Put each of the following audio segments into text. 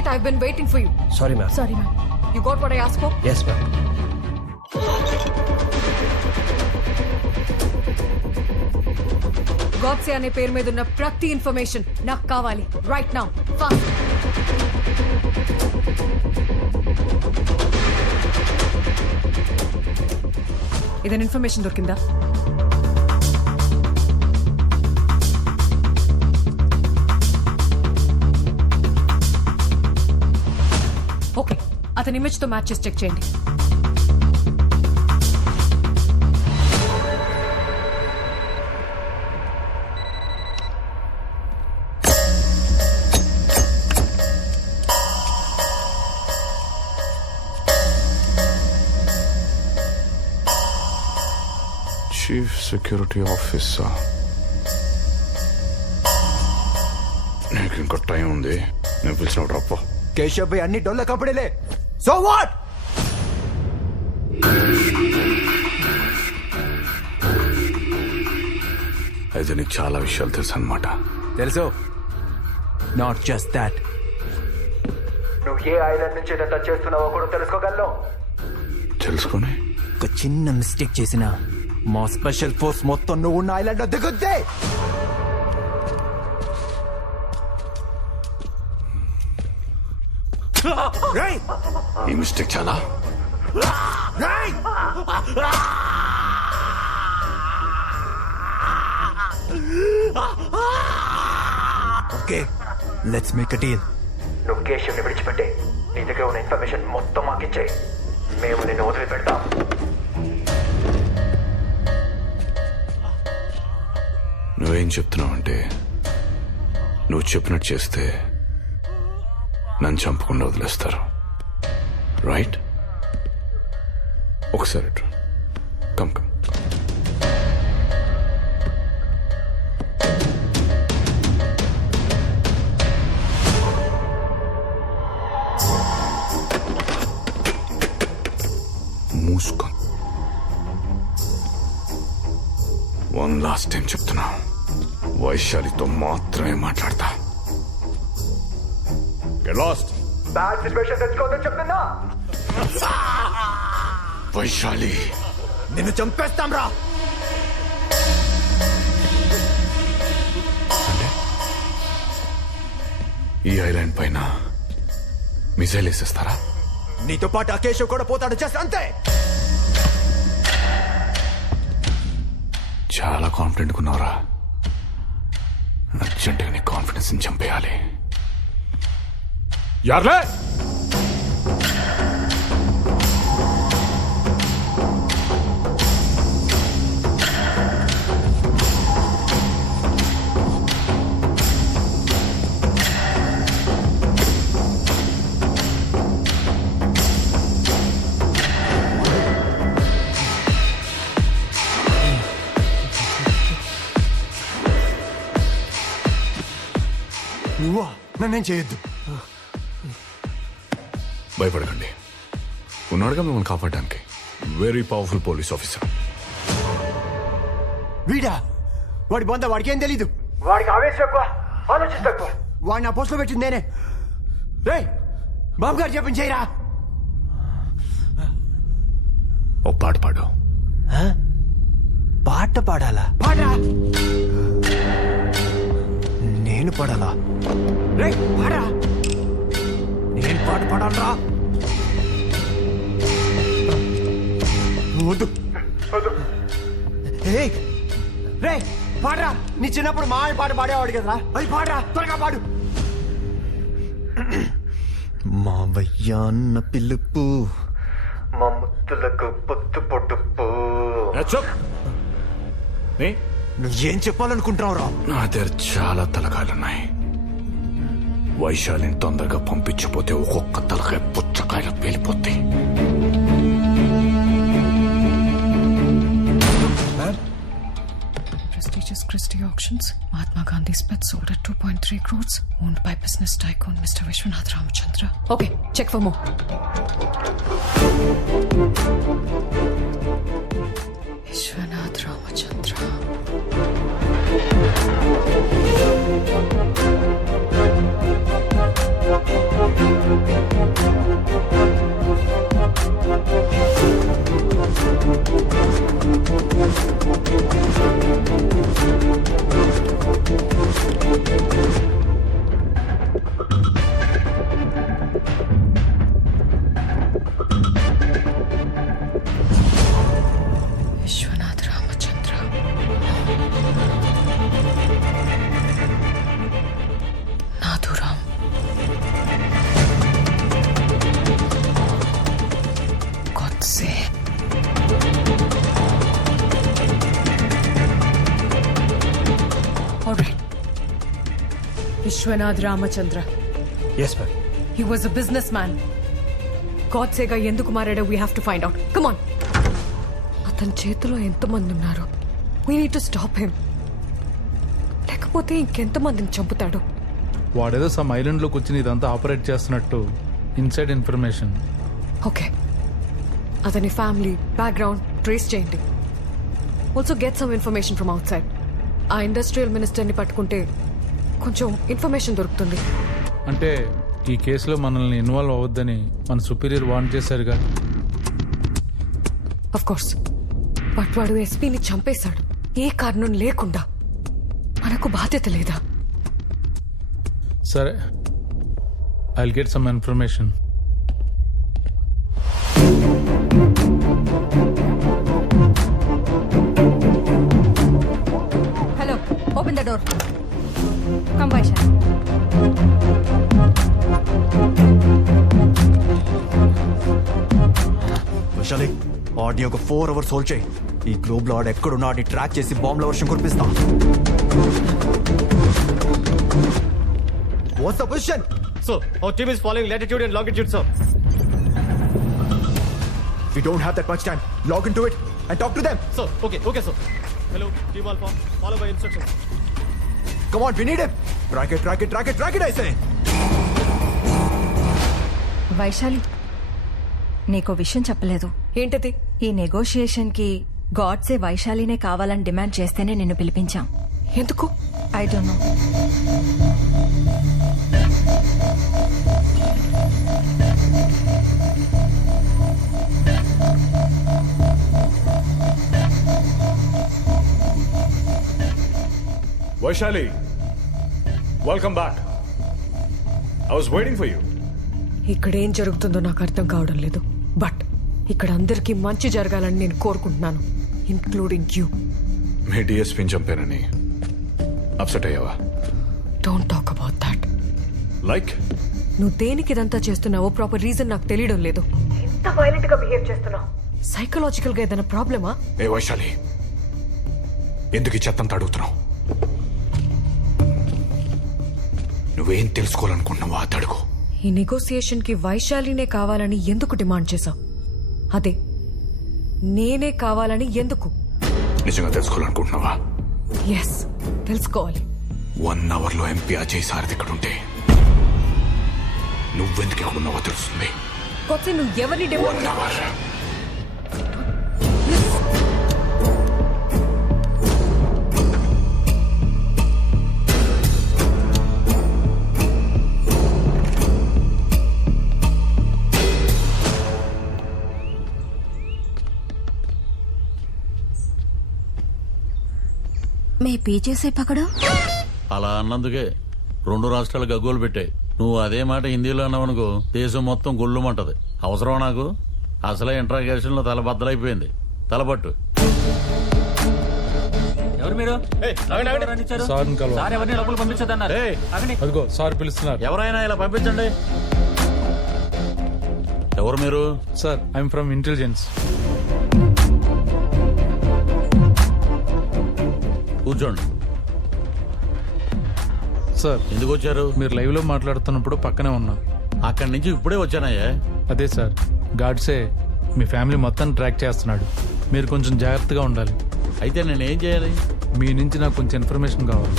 gate. I've been waiting for you. Sorry, ma'am. Sorry, ma'am. You got what I asked for? Yes, ma'am. Godse అనే పేరు మీద ఉన్న ప్రతి information నాకు కావాలి. Right now. Fast. ఇదేనా ఇన్ఫర్మేషన్ దొరికిందా? ఓకే, అతని ఇమేజ్ తో మ్యాచ్ చేసి చెక్ చేయండి. Chief security officer. నీకు ఇంకా టైం ఉంది. నేను పిలిచిన రప్ప. కేశవ్ భాయ్ అన్ని డొల్ల కంపెనీలే. So what? అయితే నీకు చాలా విషయాలు తెలుసు అన్నమాట. తెలుసు. నాట్ జస్ట్ దాట్, నువ్వు ఏ ఐలాండ్ నుంచి ఇదంతా చేస్తున్నావో కూడా తెలుసుకోగలను. తెలుసుకొని ఒక చిన్న మిస్టేక్ చేసిన మా స్పెషల్ ఫోర్స్ మొత్తం నువ్వు ఉన్న ఐలాండ్ దిగుద్దే. ఈ మిస్టేక్ చాలా. Okay, let's make a deal. నువ్వు కేశవ్ని విడిచిపెట్టే, నీ దగ్గర ఉన్న ఇన్ఫర్మేషన్ మొత్తం మాకిచ్చే, మేము నిన్ను వదిలిపెడతాం. నువ్వేం చెప్తున్నావంటే నువ్వు చెప్పినట్టు చేస్తే నన్ను చంపకుండా వదిలేస్తారు, రైట్? ఒకసారి కమ్ కమ్. మూసుకొని వన్ లాస్ట్ టైం చెప్తున్నా, వైశాలితో మాత్రమే మాట్లాడతా. Get lost. బ్యాడ్ సిచ్యువేషన్ తెచ్చుకోవద్దని చెప్తున్నా. వైశాలి, నిన్ను చంపేస్తాం రా. అంటే ఈ ఐలాండ్ పైన మిసైల్ వేసేస్తారా? నీతో పాటు ఆ కేశవ్ కూడా పోతాడు, చేస్తా అంతే. చాలా కాన్ఫిడెంట్ ఉన్నావురా. అర్జెంటుగా నీ కాన్ఫిడెన్స్ ని చంపేయాలి. యార్లే, నువ్వా? నన్నేం చేయొద్దు. భయపడకండి, ఉన్నాడుగా మిమ్మల్ని కాపాడడానికి. Very powerful police officer. వీడా? వాడి బొంద వాడికి ఏం తెలీదు. వాడికి ఆవేశం ఎక్కువ, ఆలోచిస్తా ఎక్కువ. వాడిని ఆ పోస్టులో పెట్టింది నేనే. రే బాబు గారు చెప్పింది చేయరా. ఓ పాట పాడు. పాట పాడాలా? పాడరా. నేను పాడాలా? రే పాడరా. నేను పాట పాడాలరా? వద్దు వద్దు. రే పాడరా. నీ చిన్నప్పుడు మా పాట పాడేవాడు కదరా, అది పాడరా, త్వరగా పాడు. మావయ్య అన్న పిలుపు, మా ముత్తులకు పొత్తు పొడుపు. నువ్వేం చెప్పాలనుకుంటున్నావు రా? నా దగ్గర చాలా తలకాయలున్నాయి. వైశాలిని తొందరగా పంపించకపోతే ఒక్కొక్క తలకాయ పుచ్చకాయలు పేలిపోతాయి. Prestigious Christie Auctions. Mahatma Gandhi's pet sold at 2.3 crores. Owned by business tycoon Mr. Vishwanath Ramachandra. Okay, check for more. Vishwanath Ramachandra. Vishwanath Ramachandra. Yes ma'am. He was a businessman. God సేగా ఎందుకు మారాడో we have to find out. Come on. అతని చేతిలో ఎంతమంది ఉన్నారు? We need to stop him. లేకపోతే ఇంకెంతమందిని చంపుతాడు? వాడేదో సమ్ ఐలాండ్ లో కూర్చుని ఇదంతా ఆపరేట్ చేస్తున్నట్టు ఇన్సైడ్ ఇన్ఫర్మేషన్. ఓకే, అతని ఫ్యామిలీ బ్యాక్గ్రౌండ్ ట్రేస్ చేయండి. Also get some information from out side. ఆ ఇండస్ట్రియల్ మినిస్టర్ని పట్టుకుంటే కొంచెం ఇన్ఫర్మేషన్ దొరుకుతుంది. అంటే ఈ కేసులో మనల్ని ఇన్వాల్వ్ అవ్వద్దని మన సుపీరియర్ వార్న్ చేశారుగా. అఫ్ కోర్స్, బట్ వాడు ఎస్పీని చంపేశాడు ఏ కారణం లేకుండా. మనకు బాధ్యత లేదా? సరే, I'll get some information. Hello, open the door. Come Vaisha. Vaishali, ఆడియోకి 4 hours హోల్డ్ చేయి. ఈ గ్లోబ్ లో ఆడు ఎక్కడున్నా ఆడిని ట్రాక్ చేసి బాంబుల వర్షం కురిపిస్తా. What's the position? So, our team is following latitude and longitude, sir. We don't have that much time. Log into it and talk to them. So, okay, sir. Hello, Team Alpha. Follow my instructions. Come on, we need him. Track it, I say. Vaishali, నీకో విషయం చెప్పలేదు. ఏంటది? ఈ negotiation కి గాడ్సే వైశాలినే కావాలని demand చేస్తేనే నిన్ను పిలిపించాం. ఎందుకు? I don't know. Vaishali, welcome back. I was waiting for you. ఇక్కడ ఏం జరుగుతుందో నాకు అర్థం కావడం లేదు. బట్ ఇక్కడ అందరికీ మంచి జరగాలని నేను కోరుకుంటున్నాను, ఇంక్లూడింగ్ యూ. మీ డిఎస్పీని చంపానని అప్సెట్ అయ్యావా? Don't talk about that. Like నువ్వు దేనికి ఇదంతా చేస్తున్నావో ప్రాపర్ రీజన్ నాకు తెలియడం లేదు. ఎంత వైలెంట్ గా బిహేవ్ చేస్తున్నావు? సైకలాజికల్ గా ఏదైనా ప్రాబ్లమా? ఏ వైశాలి, ఎందుకు ఈ చెత్తంతా అడుగుతున్నావు? నువ్వేం తెలుసుకోవాలనుకుంటున్నావో అది అడుగు. ఈ నెగోసియేషన్ కి వైశాలినే కావాలని ఎందుకు డిమాండ్ చేశావు? అదే, నేనే కావాలని ఎందుకు? నిజంగా తెలుసుకోవాలనుకుంటున్నావా? ఎస్, తెలుసుకోవాలి. 1 hour లో ఎంపీ అజయ్ సారథి ఇక్కడ ఉంటే నువ్వెందుకు ఇక్కడ ఉన్నావో తెలుస్తుంది. కొత్త నువ్వు ఎవరిని డిమాండ్? 1 hour. మే పీచేసే పకడు. అలా అన్నందుకే 2 రాష్ట్రాలు గగ్గోలు పెట్టాయి. నువ్వు అదే మాట హిందీలో అన్నావనుకో దేశం మొత్తం గొల్లుమంటది. అవసరం నాకు? అసలే ఇంట్రాగేషన్ లో తల బద్దలైపోయింది. తలపట్టు. ఎవరు మీరు? సార్ని కలవాలి. సార్ ఎవరిని లోపల పంపించదన్నారు. ఏయ్, అదిగో సార్ పిలుస్తున్నారు. ఎవరైనా ఇలా పంపించండి. ఎవరు మీరు? Sir, I'm from intelligence. కూర్చోండి. సార్, ఎందుకు వచ్చారు? మీరు లైవ్ లో మాట్లాడుతున్నప్పుడు పక్కనే ఉన్నా. అక్కడి నుంచి ఇప్పుడే వచ్చానయ్యా. అదే సార్, గాడ్సే మీ ఫ్యామిలీ మొత్తం ట్రాక్ చేస్తున్నాడు. మీరు కొంచెం జాగ్రత్తగా ఉండాలి. అయితే నేనేం చేయాలి? మీ నుంచి నాకు కొంచెం ఇన్ఫర్మేషన్ కావాలి.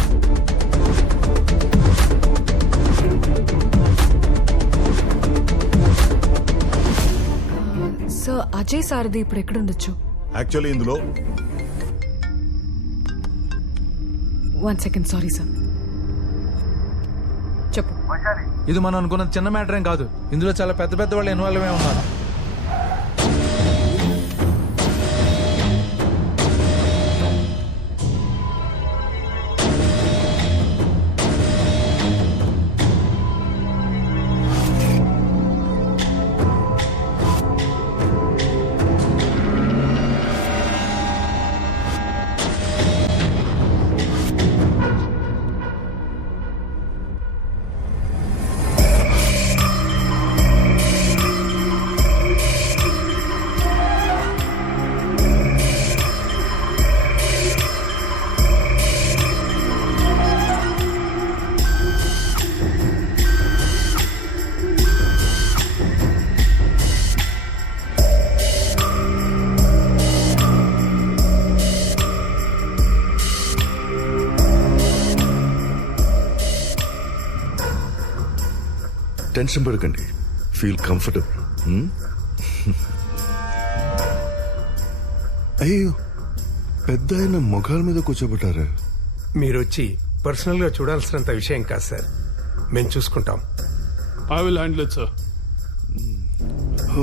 సార్, అజయ్ సారథి ఇప్పుడు ఎక్కడ ఉండొచ్చు? యాక్చువల్లీ ఇందులో 1 second, సారీ సార్. చెప్పు. ఇది మనం అనుకున్న చిన్న మ్యాటర్ ఏం కాదు. ఇందులో చాలా పెద్ద పెద్ద వాళ్ళు ఇన్వాల్వ్ అయి ఉన్నారు. టెన్షన్ పడకండి, ఫీల్ కంఫర్టబుల్. అయ్యో, పెద్ద ఆయన మొఖాల మీద కూర్చోబెట్టారా? మీరు వచ్చి పర్సనల్ గా చూడాల్సినంత విషయం కాదు సార్, మేము చూసుకుంటాం. I will handle it sir.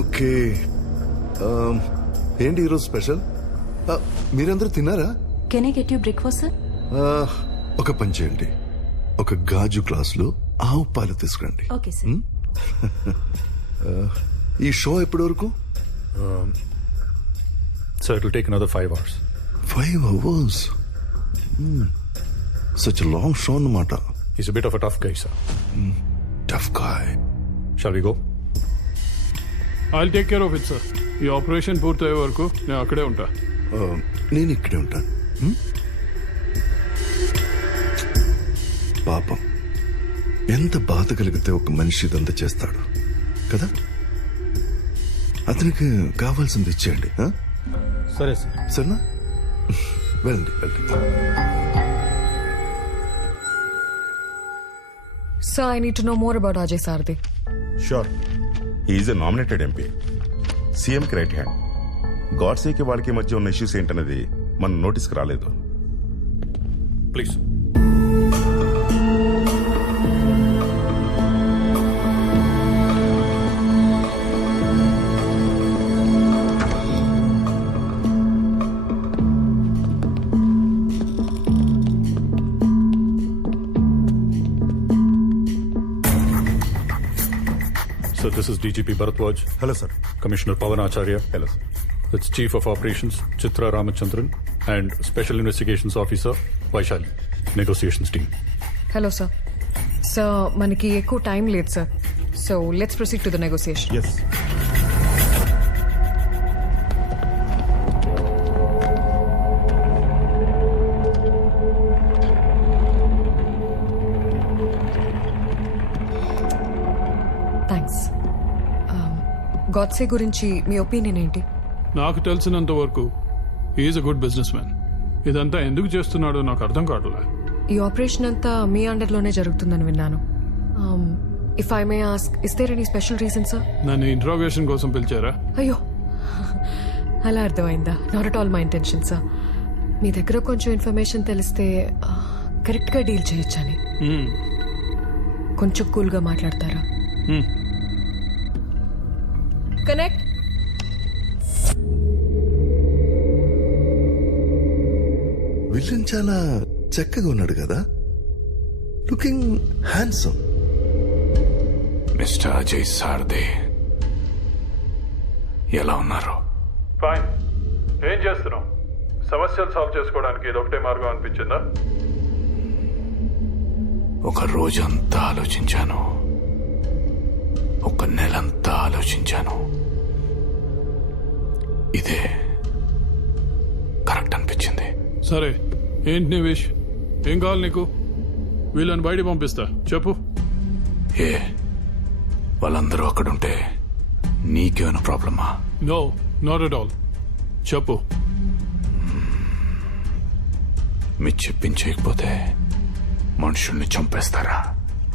Okay. ఏంటి ఈరోజు స్పెషల్? మీరందరూ తిన్నారా? Can I get you breakfast sir? ఒక పని చేయండి, ఒక గాజు గ్లాసులో ఆవు పాలు తీసుకురండి. Okay sir. ఈ షో ఎప్పటి వరకు? So it will take another 5 hours. 5 hours. Such a long show అన్నమాట. He's a bit of a tough guy, sir. Tough guy. Shall we go? I'll take care of it sir. ఈ operation పూర్తయ్యే వరకు నేను అక్కడే ఉంటా. నేను ఇక్కడే ఉంటాను. పాపం, ఎంత బాధ కలిగితే ఒక మనిషి ఇదంతా చేస్తాడు కదా. అతనికి కావాల్సింది ఇచ్చేయండి. సరే సార్. సరేనా? వెళ్ళండి వెళ్ళండి. Sir, I need to know more about Ajay Sarde. Sure, he's a nominated MP, సీఎంకి రైట్ హ్యాండ్. గాడ్సేకి వాళ్ళకి మధ్య ఉన్న ఇష్యూస్ ఏంటనేది మన నోటీస్కి రాలేదు. Please. So this is DGP Bharatwaj. Hello sir. Commissioner Pavan Acharya. Hello sir. That's Chief of Operations Chitra Ramachandran and Special Investigations Officer Vaishali. Negotiations team. Hello, sir. Sir, మనకి ఎక్కువ time లేదు sir. So let's proceed to the negotiation. Yes. Thanks. Godse గురించి మీ opinion ఏంటి? నాకు తెలిసినంత వరకు is a good businessman. ఇదంతా ఎందుకు చేస్తున్నాడో నాకు అర్థం కావట్లే. ఈ ఆపరేషన్ అంతా మీ అండర్లోనే జరుగుతుందని విన్నాను. If I may ask, is there any special reason sir? నన్ను ఇంట్రాగేషన్ కోసం పిలిచారా? అయ్యో, అలా అర్థమైందా? Not at all my intention sir. మీ దగ్గర కొంచెం ఇన్ఫర్మేషన్ తెలిస్తే కరెక్ట్గా డీల్ చేయొచ్చని. కొంచెం కూల్గా మాట్లాడతారా? కనెక్ట్. విలన్ చాలా చక్కగా ఉన్నాడు కదా, లుకింగ్ హ్యాండ్సమ్. మిస్టర్ అజయ్ సార్దే, ఎలా ఉన్నారు? ఫైన్. ఏం చేస్తున్నాం? సమస్యలు సాల్వ్ చేసుకోవడానికి ఇదొకటే మార్గం అనిపించిందా? ఒక రోజంతా ఆలోచించాను, ఒక నెలంతా ఆలోచించాను. ఇదే కరెక్ట్ అనిపించింది. సరే, ఏంటి నీ విష్? ఏం కావాలి నీకు? వీళ్ళని బయట పంపిస్తా, చెప్పు. ఏ, వాళ్ళందరూ అక్కడుంటే నీకేమైనా ప్రాబ్లమా? No, not at all. చెప్పు. మీరు చెప్పించకపోతే మనుషుల్ని చంపేస్తారా?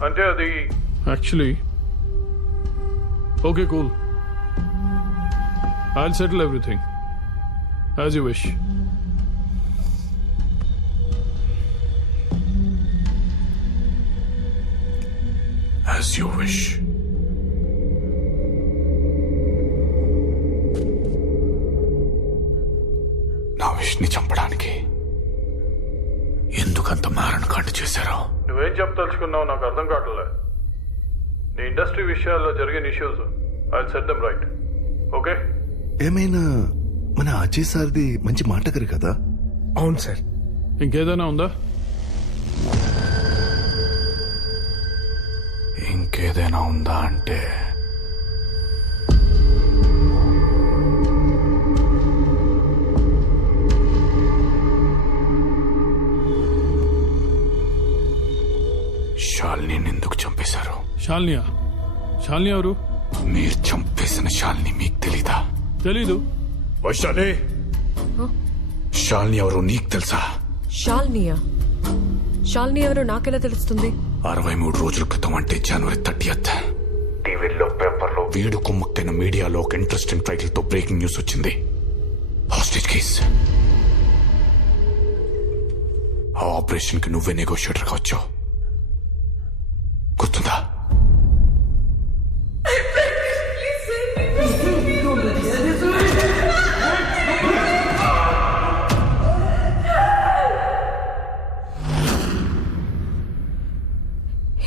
అంటే అది actually okay, cool. I'll settle everything as you wish. As you wish. నా విష్ ని చంపడానికి ఎందుకంత మారణకాండ చేశారో? నువ్వేం చెప్పదలుచుకున్నావు నాకు అర్థం కావట్లే. నీ ఇండస్ట్రీ విషయాల్లో జరిగిన issues I'll set them right. Okay? ఏమైనా మన అజయ్ సార్ది మంచి మాటగారు కదా. అవును సార్. ఇంకేదైనా ఉందా? ఇంకేదైనా ఉందా అంటే శాలిని ఎందుకు చంపేశారు? శాలినియా? శాలిని ఎవరు? మీరు చంపేసిన శాలిని మీకు తెలీదా? తెలీదు. వైశాలి, శాలిని ఎవరు నీకు తెలుసా? శాలినియా? శాలిని ఎవరో నాకెలా తెలుస్తుంది? 63 రోజుల క్రితం, అంటే జనవరి 30th టీవీలో పేపర్లో వీడు కుమ్మక్కైన మీడియాలో ఒక ఇంట్రెస్టింగ్ టైటిల్ తో బ్రేకింగ్ న్యూస్ వచ్చింది. Hostage case. ఆ ఆపరేషన్ కి నువ్వే నెగోషియేటర్ గా వచ్చావు, గుర్తుందా?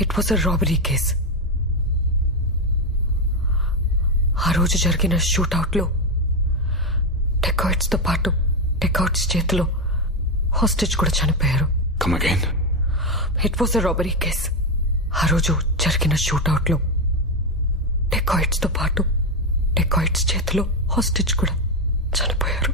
It was a robbery case. ఆ రోజు జరిగిన షూట్అవుట్లో డెకాయిట్స్ తో పాటు డెకాయిట్స్ చేతిలో హాస్టేజ్ కూడా చనిపోయారు. Come again. It was a robbery case. ఆ రోజు జరిగిన షూట్అవుట్లో డెకాయిట్స్ తో పాటు డెకాయిట్స్ చేతిలో హాస్టేజ్ కూడా చనిపోయారు.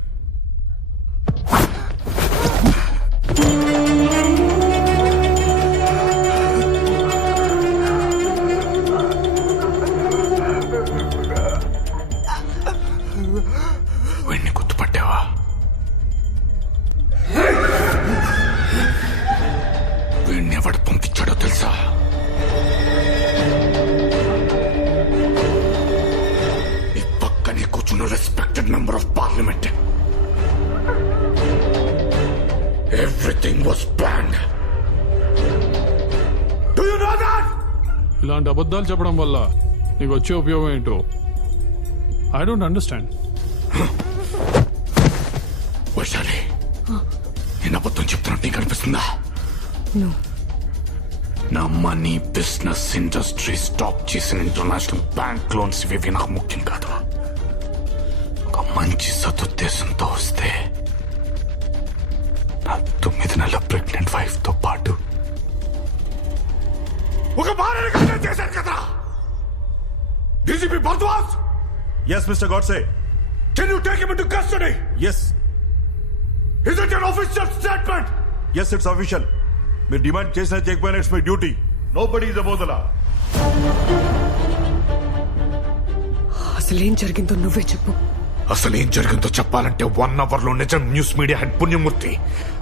వీడిని గుర్తుపట్టావా? వీడిని ఎవడు పంపించాడో తెలుసా? ఈ పక్కనే కూర్చున్న respected member of parliament. Everything was planned. Do you know that? ఇలాంటి అబద్ధాలు చెప్పడం వల్ల నీకు వచ్చే ఉపయోగం ఏంటో ఐ డోంట్ అండర్స్టాండ్. వైశాలి, నేను అబద్ధం చెప్తున్నట్టు నీకు అనిపిస్తుందా? నా మనీ, బిజినెస్, ఇండస్ట్రీ స్టాప్ చేసిన ఇంటర్నేషనల్ బ్యాంక్ లోన్స్ ఇవి నాకు ముఖ్యం కాదు. ఒక మంచి సదుద్దేశంతో వస్తే నా 9 నెలల ప్రెగ్నెంట్ వైఫ్ తో పాటు ఒక భార్యని కన్నం చేశారు కదా DGP Bharadwaj. Yes, Mr. Godse. Can you take him into custody? Yes. Is it an official statement? Yes, it's official. మీరు డిమాండ్ చేసిన చేయకపోయినా it's my duty. Nobody is above the law. అసలేం జరిగిందో నువ్వే చెప్పు. అసలేం జరిగిందో చెప్పాలంటే 1 hour లో నిజం news media head Punyamurthy,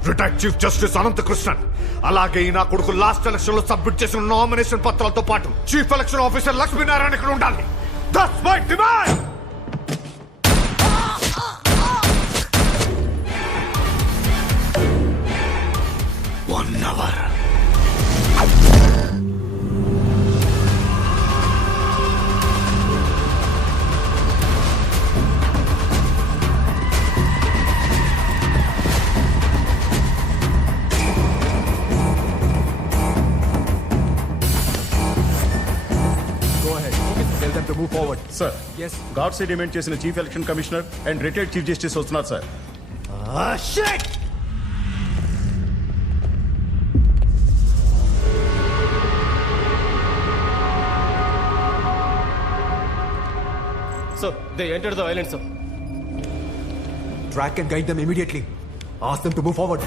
retired chief justice Ananthakrishnan, అలాగే నా కొడుకు లాస్ట్ ఎలక్షన్ లో సబ్మిట్ చేసిన నామినేషన్ పత్రాలతో పాటు చీఫ్ ఎలక్షన్ ఆఫీసర్ లక్ష్మీనారాయణ ఇక్కడ ఉండాలి. That's my demand. Sir, Godse demand చేసిన chief election commissioner and retired chief justice వస్తున్నారు sir. Sir, they entered the island, sir. Track and guide them immediately. Ask them to move forward.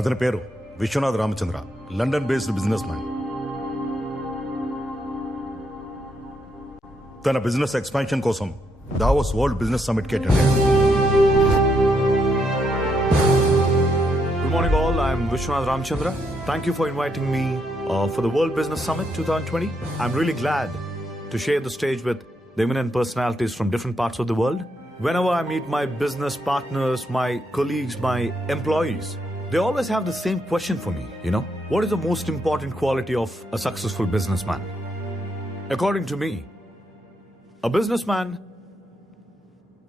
అతని పేరు Vishwanath Ramachandra, London based businessman. తన business expansion కోసం Davos world business summit కి attend అయ్యాడు. Good morning all, I am Vishwanath Ramchandra. Thank you for inviting me for the World Business Summit 2020. I'm really glad to share the stage with the eminent personalities from different parts of the world. Whenever I meet my business partners, my colleagues, my employees, they always have the same question for me, what is the most important quality of a successful businessman? According to me, a businessman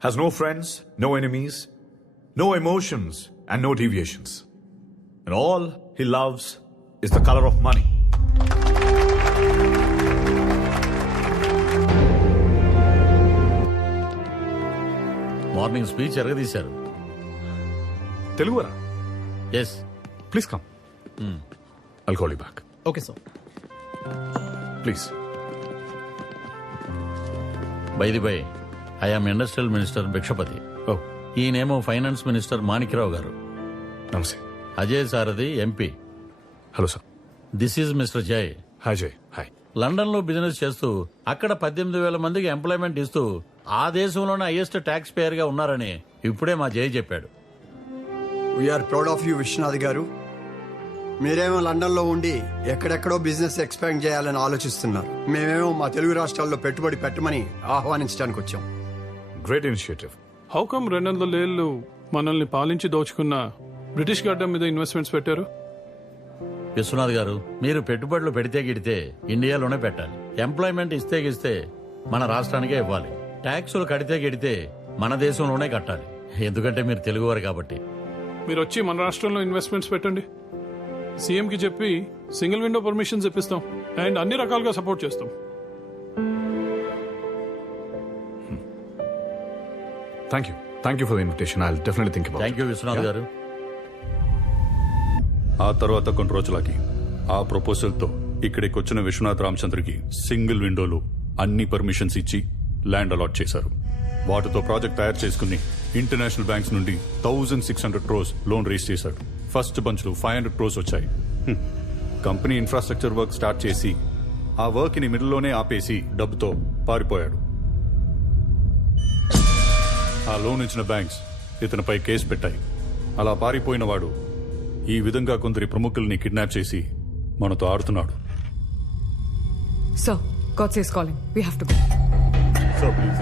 has no friends, no enemies, no emotions, and no deviations. And all he loves is the color of money. Morning speech ఎరగదీశారు. తెలుగురా? Yes. Please come. I'll call you back. Okay, sir. Please. By the by, I am industrial minister Bhikshapathi. Oh, ఈయనేమో finance minister Manikyarao గారు. namaste. Ajay Sarathi MP. Hello, sir. This is mister Jay. Hi, Jay. Hi. London లో business చేస్తూ అక్కడ 18,000 మందికి employment ఇస్తూ ఆ దేశంలోనే highest tax payer గా ఉన్నారని ఇప్పుడే మా జయ్ చెప్పాడు. We are proud of you, Vishwanath garu. మీరేమో లండన్ లో ఉండి ఎక్కడెక్కడో బిజినెస్ ఎక్స్పాండ్ చేయాలని ఆలోచిస్తున్నారు. మేమేమో మా తెలుగు రాష్ట్రాల్లో పెట్టుబడి పెట్టమని ఆహ్వానించడానికి వచ్చాం. Great initiative. హౌ కమ్ 200 ఏళ్ళు మనల్ని పాలించి దోచుకున్న బ్రిటిష్ గడ్డ మీద ఇన్వెస్ట్మెంట్స్ పెట్టారు? విశ్వనాథ్ గారు, మీరు పెట్టుబడులు పెడితే గిడితే ఇండియాలోనే పెట్టాలి. ఎంప్లాయ్మెంట్ ఇస్తే గిస్తే మన రాష్ట్రానికే ఇవ్వాలి. ట్యాక్సులు కడితే గిడితే మన దేశంలోనే కట్టాలి. ఎందుకంటే మీరు తెలుగువారు కాబట్టి. మీరు వచ్చి మన రాష్ట్రంలో ఇన్వెస్ట్మెంట్స్ పెట్టండి. సీఎంకి చెప్పి సింగిల్ విండో పర్మిషన్స్ ఇప్పిస్తాం అండ్ అన్ని రకాలుగా సపోర్ట్ చేస్తాం. Thank you for the invitation. I will definitely think about. Thank you Vishwanath garu. ఆ తర్వాత కొన్ని రోజులకి ఆ ప్రపోజల్తో ఇక్కడికి వచ్చిన విశ్వనాథ్ రామచంద్రకి సింగిల్ విండోలో అన్ని పర్మిషన్స్ ఇచ్చి ల్యాండ్ అలాట్ చేశారు. వాటితో ప్రాజెక్ట్ తయారు చేసుకుని ఇంటర్నేషనల్ బ్యాంక్స్ నుండి 1600 crores లోన్ రేస్ చేశాడు. ఫస్ట్ బంచ్ లో 500 crores వచ్చాయి. కంపెనీ ఇన్ఫ్రాస్ట్రక్చర్ వర్క్ స్టార్ట్ చేసి ఆ వర్క్ ని మిడిల్లోనే ఆపేసి డబ్బుతో పారిపోయాడు. ఆ లోన్ ఇచ్చిన బ్యాంక్స్ ఇతనిపై కేసు పెట్టాయి. అలా పారిపోయిన వాడు ఈ విధంగా కొందరి ప్రముఖుల్ని కిడ్నాప్ చేసి మనతో ఆడుతున్నాడు. So Godse is calling, we have to go. So please